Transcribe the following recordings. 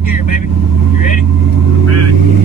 First gear, baby. You ready? Ready.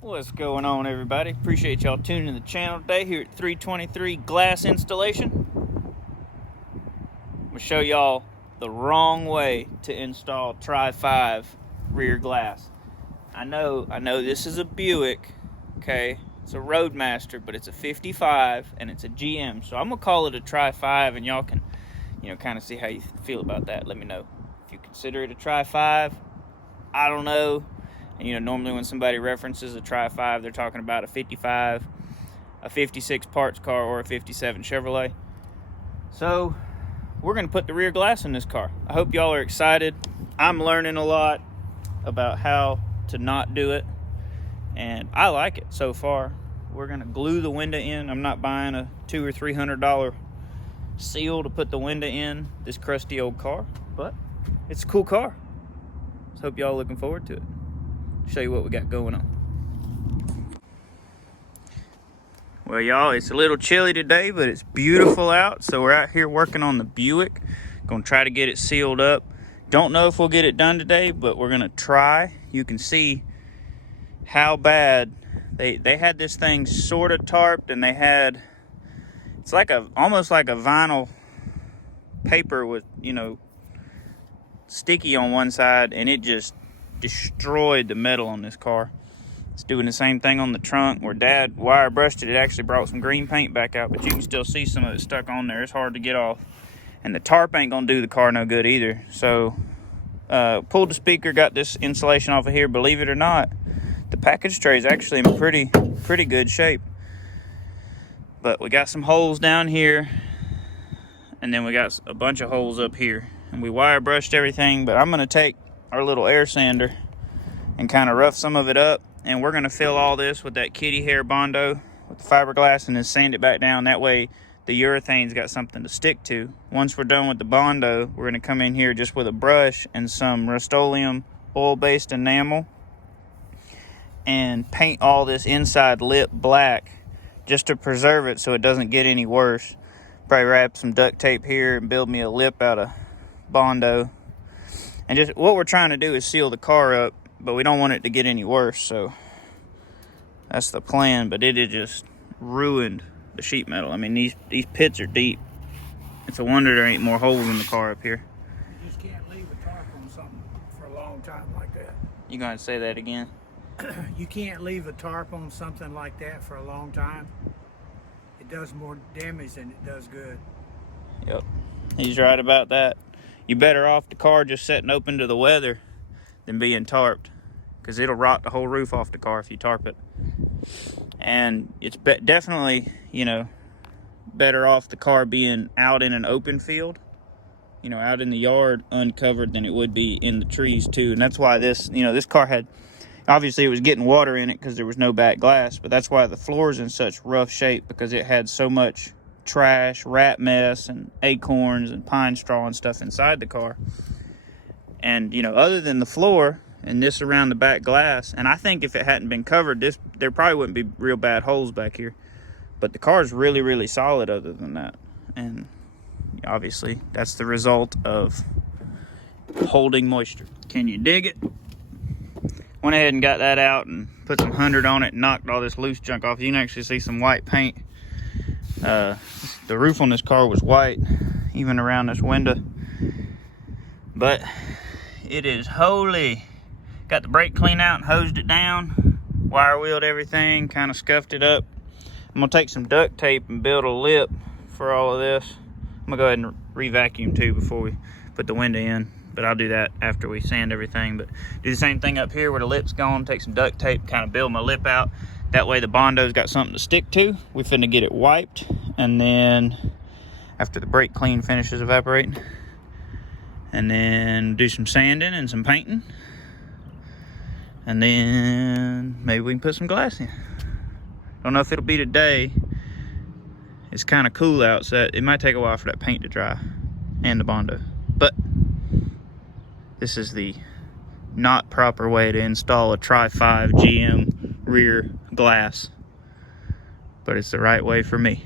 What's going on, everybody? Appreciate y'all tuning in the channel today here at 323 glass installation. I'm gonna show y'all the wrong way to install Tri-5 rear glass. I know this is a Buick, okay? It's a Roadmaster, but it's a 55 and it's a GM. So I'm gonna call it a Tri-5, and y'all can, kind of see how you feel about that. Let me know if you consider it a Tri-5. I don't know. And normally when somebody references a Tri-5, they're talking about a 55, a 56 parts car, or a 57 Chevrolet. So we're gonna put the rear glass in this car. I hope y'all are excited. I'm learning a lot about how to not do it, and I like it so far. We're gonna glue the window in. I'm not buying a $200 or $300 seal to put the window in this crusty old car, but it's a cool car. So hope y'all looking forward to it. Show you what we got going on. Well, y'all, it's a little chilly today, but it's beautiful out. So we're out here working on the Buick. Gonna try to get it sealed up. Don't know if we'll get it done today, but we're gonna try. You can see how bad they had this thing sort of tarped, and they had, it's like almost like a vinyl paper with, sticky on one side, and it just destroyed the metal on this car. It's doing the same thing on the trunk. Where Dad wire brushed it, it actually brought some green paint back out, but you can still see some of it stuck on there. It's hard to get off, and the tarp ain't gonna do the car no good either. So pulled the speaker, got this insulation off of here. Believe it or not, the package tray is actually in pretty good shape, but we got some holes down here, and then we got a bunch of holes up here, and we wire brushed everything. But I'm gonna take our little air sander and kind of rough some of it up, and we're going to fill all this with that kitty hair Bondo with the fiberglass, and then sand it back down. That way the urethane's got something to stick to. Once we're done with the Bondo, we're going to come in here just with a brush and some Rust-Oleum oil-based enamel and paint all this inside lip black just to preserve it so it doesn't get any worse. Probably wrap some duct tape here and build me a lip out of Bondo. And just what we're trying to do is seal the car up, but we don't want it to get any worse. So that's the plan. But it had just ruined the sheet metal. I mean, these pits are deep. It's a wonder there ain't more holes in the car up here. You just can't leave a tarp on something for a long time like that. You gonna say that again? You can't leave a tarp on something like that for a long time. It does more damage than it does good. Yep, he's right about that. You're better off the car just sitting open to the weather than being tarped, because it'll rot the whole roof off the car if you tarp it. And it's definitely, better off the car being out in an open field, out in the yard uncovered, than it would be in the trees too. And that's why this car had, obviously it was getting water in it because there was no back glass, but that's why the floor's in such rough shape, because it had so much trash, rat mess, and acorns and pine straw and stuff inside the car. And other than the floor and this around the back glass, and I think if it hadn't been covered, there probably wouldn't be real bad holes back here. But the car's really solid other than that, and obviously that's the result of holding moisture. Can you dig it? Went ahead and got that out and put some 100 on it and knocked all this loose junk off. You can actually see some white paint. The roof on this car was white, even around this window. But it is holy. Got the brake clean out and hosed it down, wire wheeled everything, kind of scuffed it up. I'm gonna take some duct tape and build a lip for all of this. I'm gonna go ahead and re-vacuum too before we put the window in. but I'll do that after we sand everything. But do the same thing up here where the lip's gone. Take some duct tape, kind of build my lip out. That way the Bondo's got something to stick to. We finna get it wiped, and then after the brake clean finishes evaporating, and then do some sanding and some painting, and then maybe we can put some glass in. Don't know if it'll be today. It's kind of cool out, so it might take a while for that paint to dry and the Bondo. But this is the not proper way to install a Tri-5 GM rear glass, but it's the right way for me.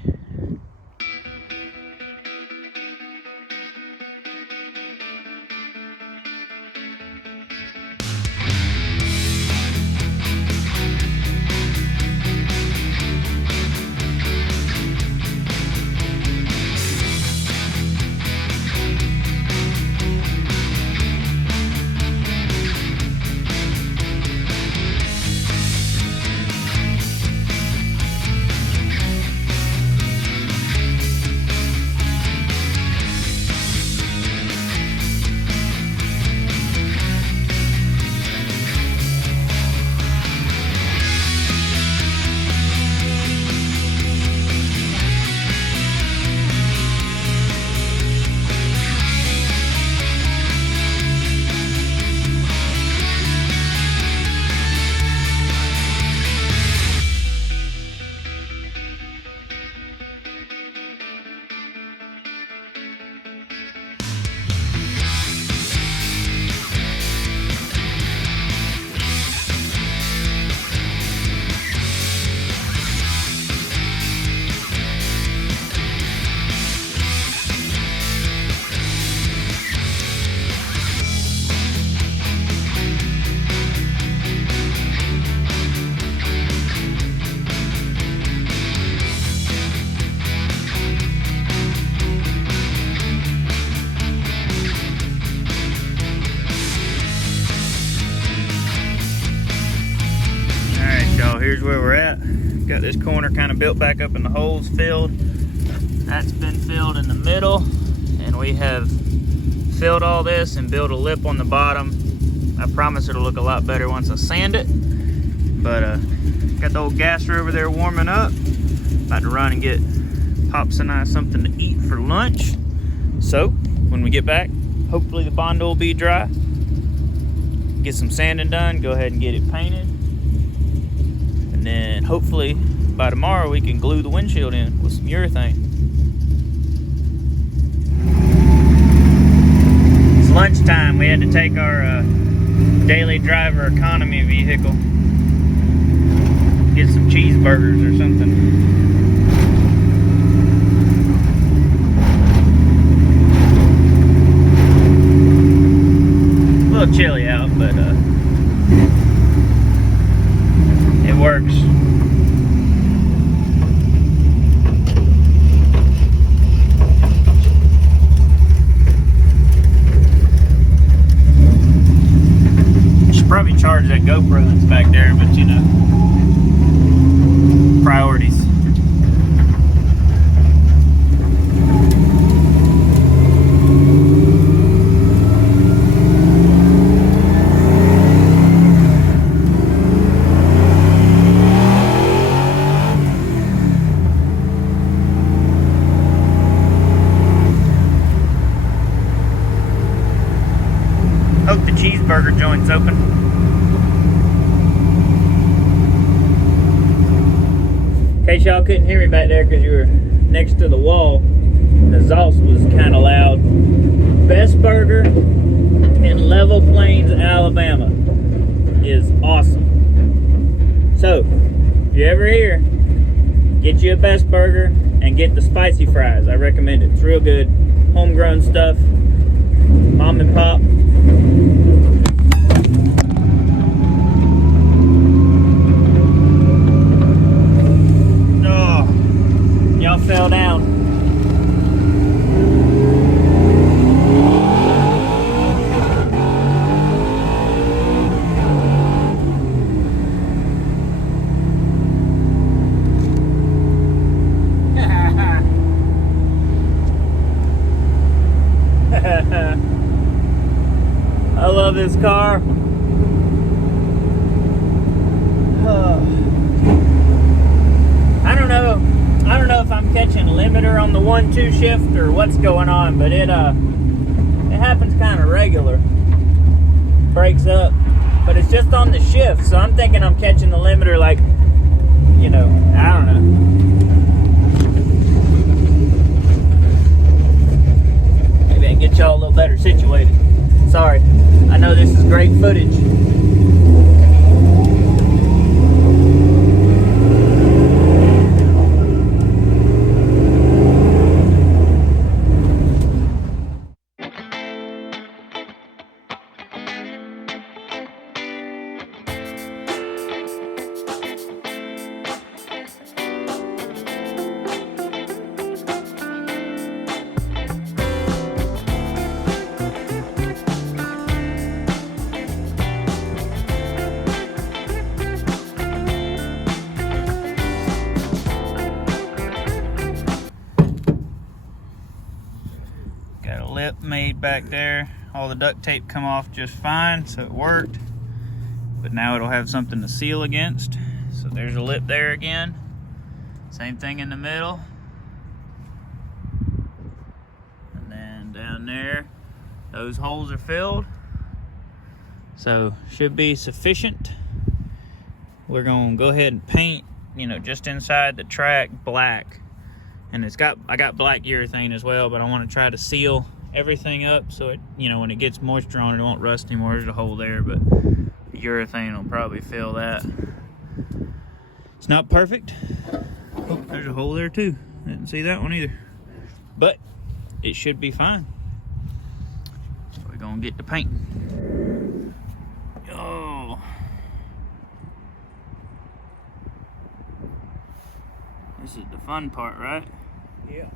Here's where we're at. Got this corner kind of built back up and the holes filled. That's been filled in the middle, and we have filled all this and built a lip on the bottom. I promise it'll look a lot better once I sand it. But got the old gasser over there warming up. About to run and get Pops and I something to eat for lunch. So when we get back, hopefully the Bondo will be dry. Get some sanding done, go ahead and get it painted. And then hopefully by tomorrow we can glue the windshield in with some urethane. It's lunchtime. We had to take our daily driver economy vehicle. Get some cheeseburgers or something. A little chilly out, but it works. I should probably charge that GoPro that's back there, but you know, priorities. Hope the cheeseburger joint's open. In case y'all couldn't hear me back there because you were next to the wall, the exhaust was kind of loud. Best burger in Level Plains, Alabama is awesome. So, if you're ever here, get you a Best Burger and get the spicy fries. I recommend it. It's real good. Homegrown stuff. Mom and pop. Oh, y'all fell down. love this car. I don't know if I'm catching limiter on the 1-2 shift or what's going on, but it happens kind of regular. Breaks up, but it's just on the shift, so I'm thinking I'm catching the limiter, like, you know, I don't know. Maybe I can get y'all a little better situated. Sorry, I know this is great footage. Lip made back there. All the duct tape come off just fine, so it worked. But now it'll have something to seal against. So there's a lip there again. Same thing in the middle. And then down there, those holes are filled. So should be sufficient. We're gonna go ahead and paint, you know, just inside the track black. And I got black urethane as well, but I want to try to seal everything up so it, you know, when it gets moisture on it, it won't rust anymore. There's a hole there, but the urethane will probably fill that. It's not perfect. Oh, there's a hole there too. I didn't see that one either. But it should be fine. So we're gonna get the paint. Oh. This is the fun part, right? Yeah.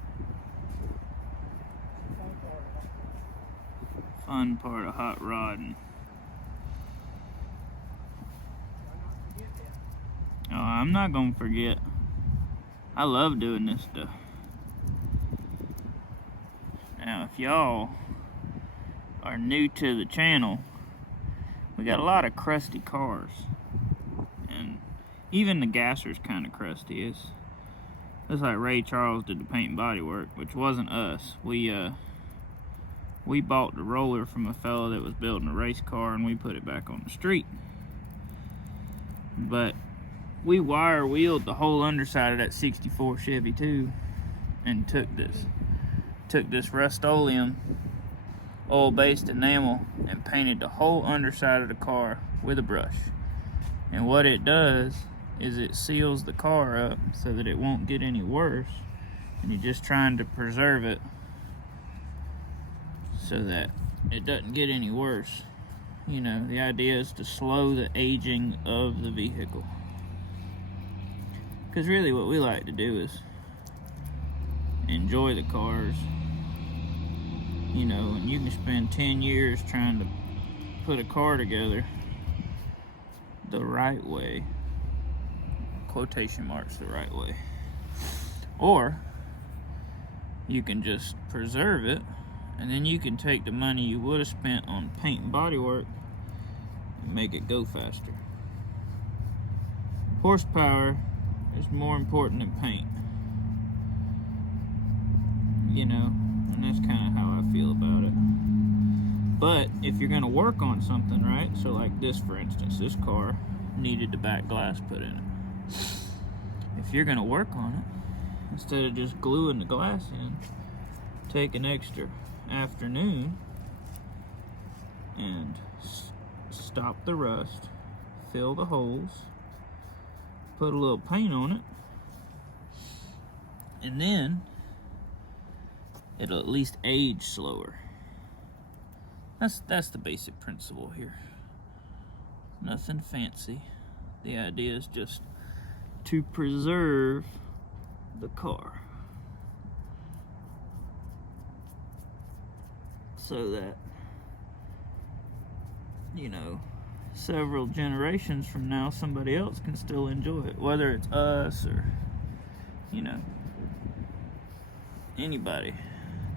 Fun part of hot rodding. Oh, I'm not gonna forget. I love doing this stuff. Now, if y'all are new to the channel, we got a lot of crusty cars. And even the gasser's kind of crusty. It's like Ray Charles did the paint and body work, which wasn't us. We bought the roller from a fellow that was building a race car, and we put it back on the street. But we wire wheeled the whole underside of that 64 Chevy too, and took this Rust-Oleum oil-based enamel and painted the whole underside of the car with a brush. And what it does is it seals the car up so that it won't get any worse, and you're just trying to preserve it so that it doesn't get any worse. You know, the idea is to slow the aging of the vehicle. Because really what we like to do is enjoy the cars. You know, and you can spend 10 years trying to put a car together the right way. Quotation marks, the right way. Or you can just preserve it, and then you can take the money you would have spent on paint and body work and make it go faster. Horsepower is more important than paint. You know, and that's kind of how I feel about it. But if you're gonna work on something, right? So like this, for instance, this car needed the back glass put in it. If you're gonna work on it, instead of just gluing the glass in, take an extra afternoon and stop the rust, fill the holes, put a little paint on it, and then it'll at least age slower. That's the basic principle here. Nothing fancy. The idea is just to preserve the car so that, you know, several generations from now somebody else can still enjoy it, whether it's us or, you know, anybody.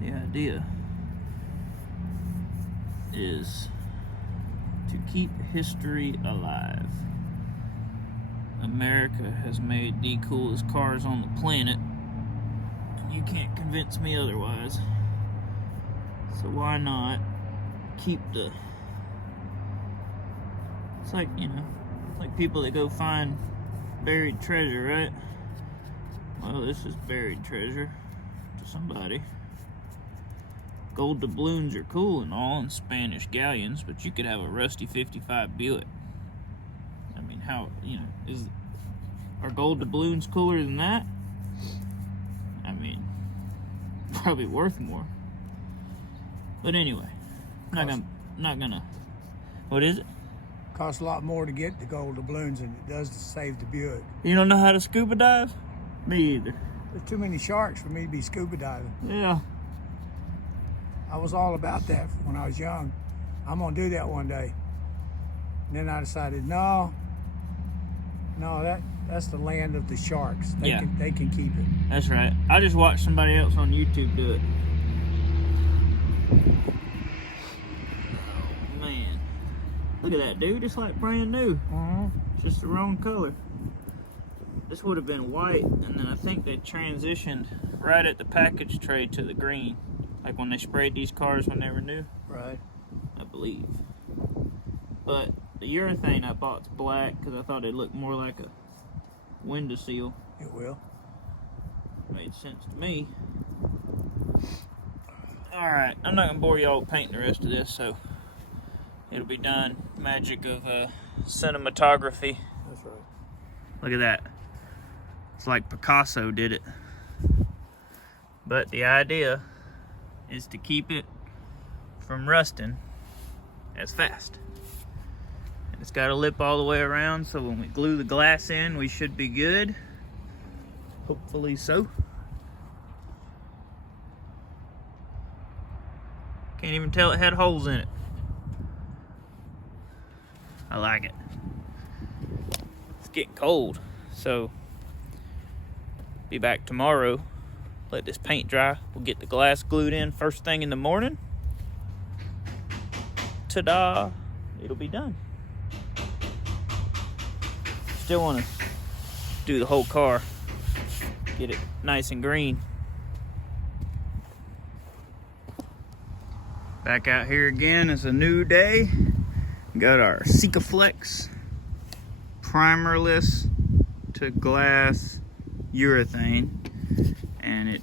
The idea is to keep history alive. America has made the coolest cars on the planet. You can't convince me otherwise. So why not keep the... It's like, you know, like people that go find buried treasure, right? Well, this is buried treasure to somebody. Gold doubloons are cool and all, and Spanish galleons, but you could have a rusty 55 Buick. I mean, how, you know, are gold doubloons cooler than that? I mean, probably worth more. But anyway, not gonna. What is it? Costs a lot more to get the gold doubloons than it does to save the Buick. You don't know how to scuba dive? Me either. There's too many sharks for me to be scuba diving. Yeah. I was all about that when I was young. I'm gonna do that one day. And then I decided, no, that's the land of the sharks. They can keep it. That's right. I just watched somebody else on YouTube do it. Oh man, look at that, dude! It's like brand new. It's just the wrong color. This would have been white, and then I think they transitioned right at the package tray to the green, like when they sprayed these cars when they were new. Right. I believe. But the urethane I bought's black because I thought it looked more like a window seal. It will. Made sense to me. Alright, I'm not going to bore y'all with painting the rest of this, so it'll be done. Magic of cinematography. That's right. Look at that. It's like Picasso did it. But the idea is to keep it from rusting as fast. And it's got a lip all the way around, so when we glue the glass in, we should be good. Hopefully so. Can't even tell it had holes in it. I like it. It's getting cold, so be back tomorrow. Let this paint dry. We'll get the glass glued in first thing in the morning. Ta-da! It'll be done. Still want to do the whole car. Get it nice and green. Back out here again. It's a new day. Got our Sikaflex primerless to glass urethane, and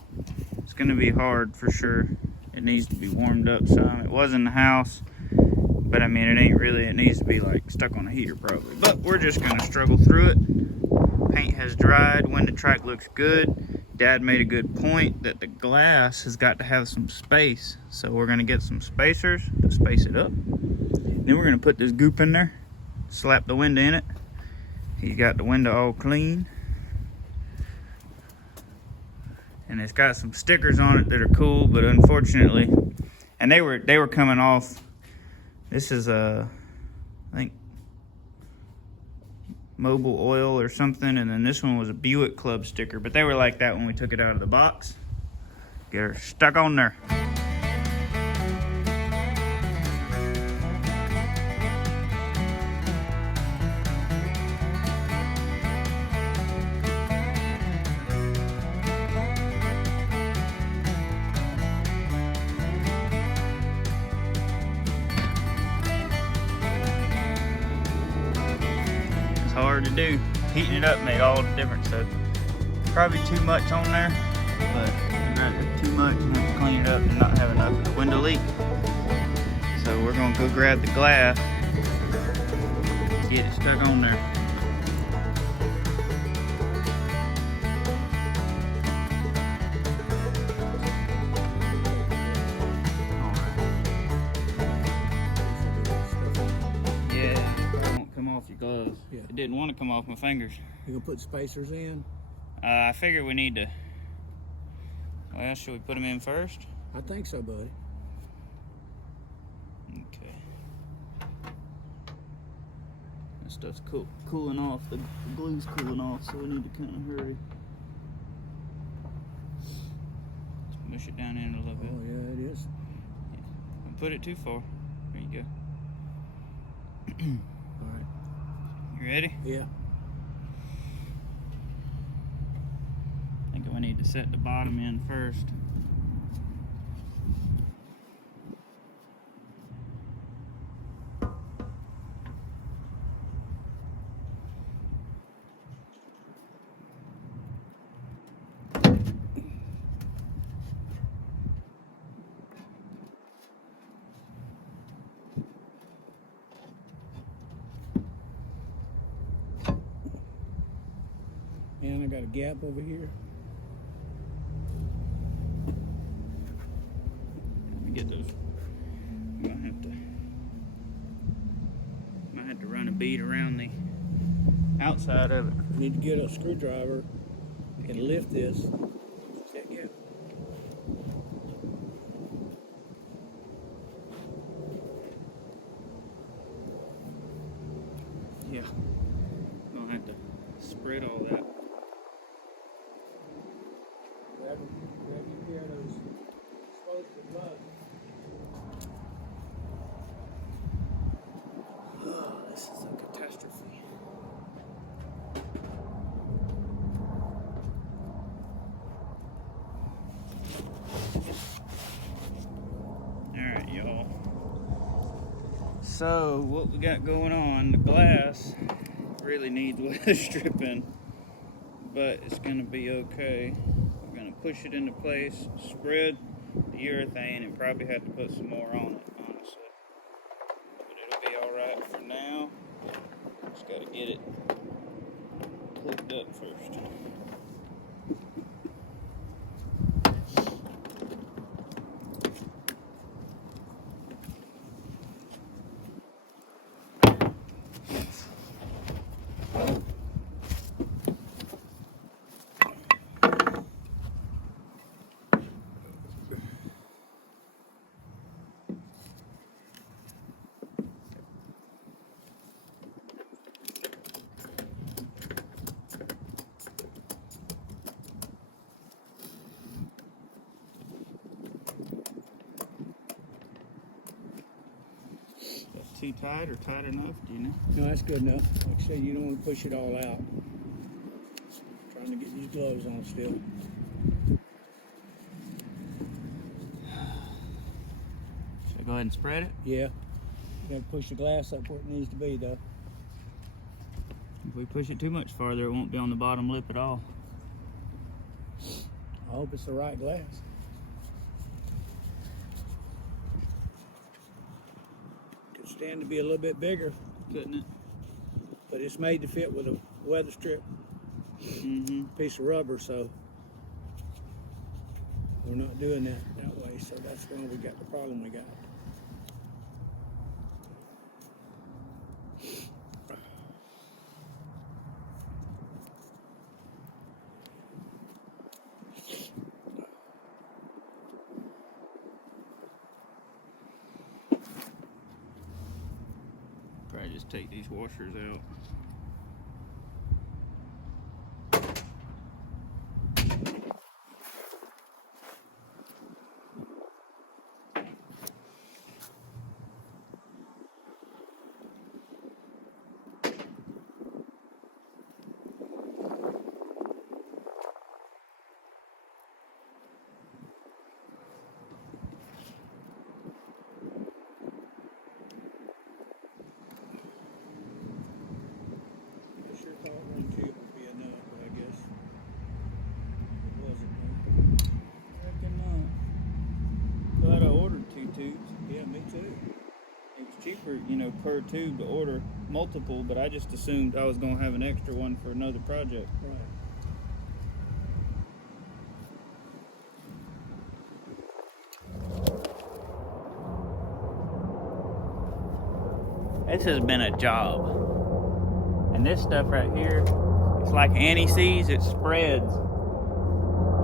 it's going to be hard for sure. It needs to be warmed up some. It was in the house, but I mean, it ain't really. It needs to be like stuck on a heater probably, but we're just going to struggle through it. Paint has dried. Window track looks good. Dad made a good point that the glass has got to have some space, so we're going to get some spacers to space it up. Then we're going to put this goop in there, slap the window in it. He's got the window all clean, and it's got some stickers on it that are cool, but unfortunately, and they were coming off. This is I think Mobil Oil or something, and then this one was a Buick Club sticker, but they were like that when we took it out of the box. Get her stuck on there. Hard to do. Heating it up made all the difference, so probably too much on there, but I'd rather too much and have to clean it up and not have enough of the window leak. So we're gonna go grab the glass, get it stuck on there. Off your gloves. Yeah. It didn't want to come off my fingers. You gonna put spacers in? I figure we need to. Well, should we put them in first? I think so, buddy. Okay. That stuff's cooling off. The glue's cooling off, so we need to kind of hurry. Let's mush it down in a little bit. Oh yeah, it is. Don't put it too far. There you go. All right. You ready? Yeah. I think we need to set the bottom in first. And I got a gap over here. Let me get those. Might have to run a bead around the outside of it. Need to get a screwdriver and lift this. That gap. Yeah. Gonna have to spread all that. Grab you pair of those explosive gloves. Oh, this is a catastrophe. Alright, y'all. So, what we got going on, the glass really needs weather stripping, but it's going to be okay. We're going to push it into place, spread the urethane, and probably have to put some more on it, honestly. But it'll be alright for now. Just got to get it hooked up first. Too tight or tight enough, do you know? No, that's good enough. Like I said, you don't want to push it all out. Trying to get these gloves on still. Should I go ahead and spread it? Yeah. You got to push the glass up where it needs to be, though. If we push it too much farther, it won't be on the bottom lip at all. I hope it's the right glass. Could stand to be a little bit bigger, Couldn't it? but it's made to fit with a weather strip piece of rubber, so we're not doing that way, so that's why we got the problem we got. Probably just take these washers out. Tubes. Yeah, me too. It was cheaper, you know, per tube to order multiple, but I just assumed I was going to have an extra one for another project. Right. This has been a job. And this stuff right here, it's like anti-seize, it spreads.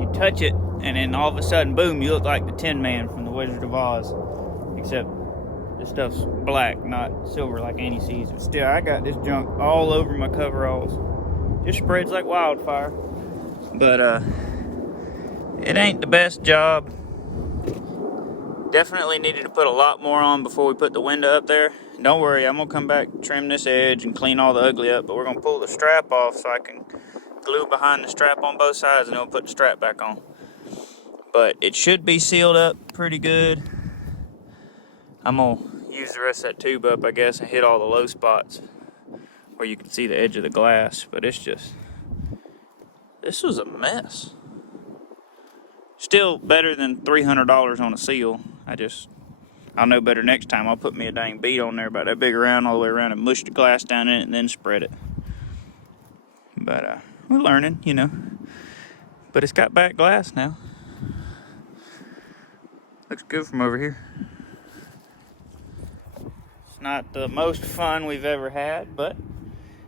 You touch it, and then all of a sudden, boom, you look like the Tin Man from the Wizard of Oz. Except this stuff's black, not silver like anti-seize. But still, I got this junk all over my coveralls. Just spreads like wildfire. But it ain't the best job. Definitely needed to put a lot more on before we put the window up there. Don't worry, I'm gonna come back, trim this edge, and clean all the ugly up, but we're gonna pull the strap off so I can glue behind the strap on both sides, and then we'll put the strap back on. But it should be sealed up pretty good. I'm gonna use the rest of that tube up, I guess, and hit all the low spots where you can see the edge of the glass. But it's just, this was a mess. Still better than $300 on a seal. I'll know better next time. I'll put me a dang bead on there about that big around all the way around and mush the glass down in it and then spread it. But we're learning, you know. But it's got back glass now. Looks good from over here. It's not the most fun we've ever had, but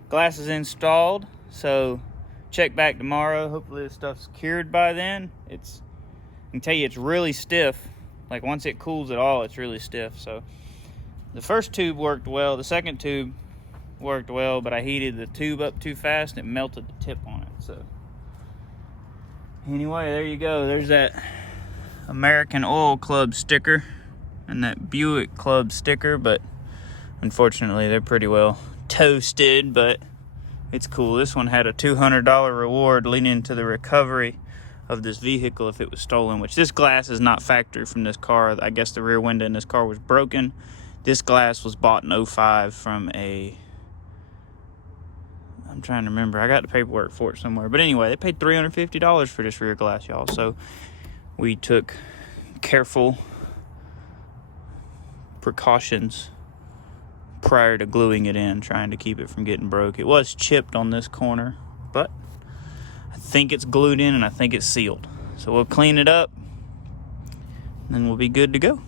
glass is installed. So check back tomorrow. Hopefully this stuff's cured by then. I can tell you it's really stiff. Like once it cools at all, it's really stiff. So the first tube worked well. The second tube worked well, but I heated the tube up too fast and it melted the tip on it. So anyway, there you go. There's that American Oil Club sticker and that Buick Club sticker, but unfortunately they're pretty well toasted, but it's cool. This one had a $200 reward leading to the recovery of this vehicle if it was stolen, which this glass is not factory from this car. I guess the rear window in this car was broken. This glass was bought in 05 from I'm trying to remember. I got the paperwork for it somewhere. But anyway, they paid $350 for this rear glass, y'all. So we took careful precautions prior to gluing it in, trying to keep it from getting broke. It was chipped on this corner, but I think it's glued in and I think it's sealed. So we'll clean it up and then we'll be good to go.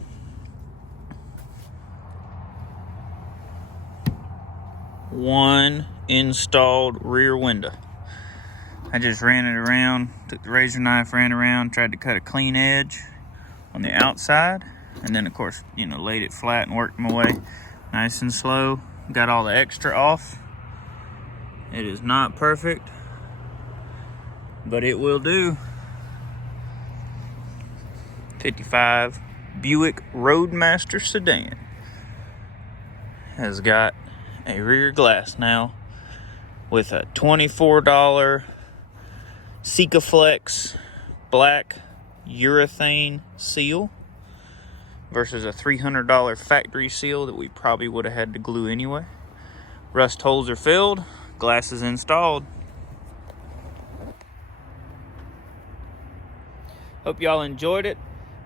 One installed rear window. I just ran it around, took the razor knife, ran around, tried to cut a clean edge on the outside, and then of course, you know, laid it flat and worked my way nice and slow. Got all the extra off. It is not perfect, but it will do. 55 Buick Roadmaster sedan has got a rear glass now with a $24 Sikaflex black urethane seal versus a $300 factory seal that we probably would have had to glue anyway. Rust holes are filled, glass is installed. Hope y'all enjoyed it.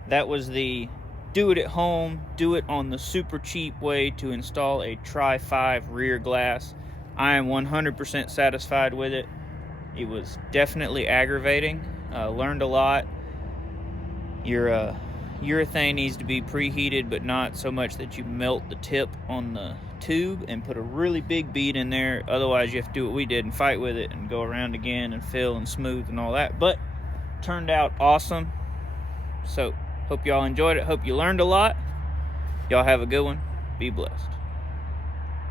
That was the do it at home, do it on the super cheap way to install a Tri-5 rear glass. I am 100% satisfied with it. It was definitely aggravating. Learned a lot. Your urethane needs to be preheated, but not so much that you melt the tip on the tube, and put a really big bead in there. Otherwise you have to do what we did and fight with it and go around again and fill and smooth and all that. But turned out awesome. So hope y'all enjoyed it. Hope you learned a lot. Y'all have a good one. Be blessed.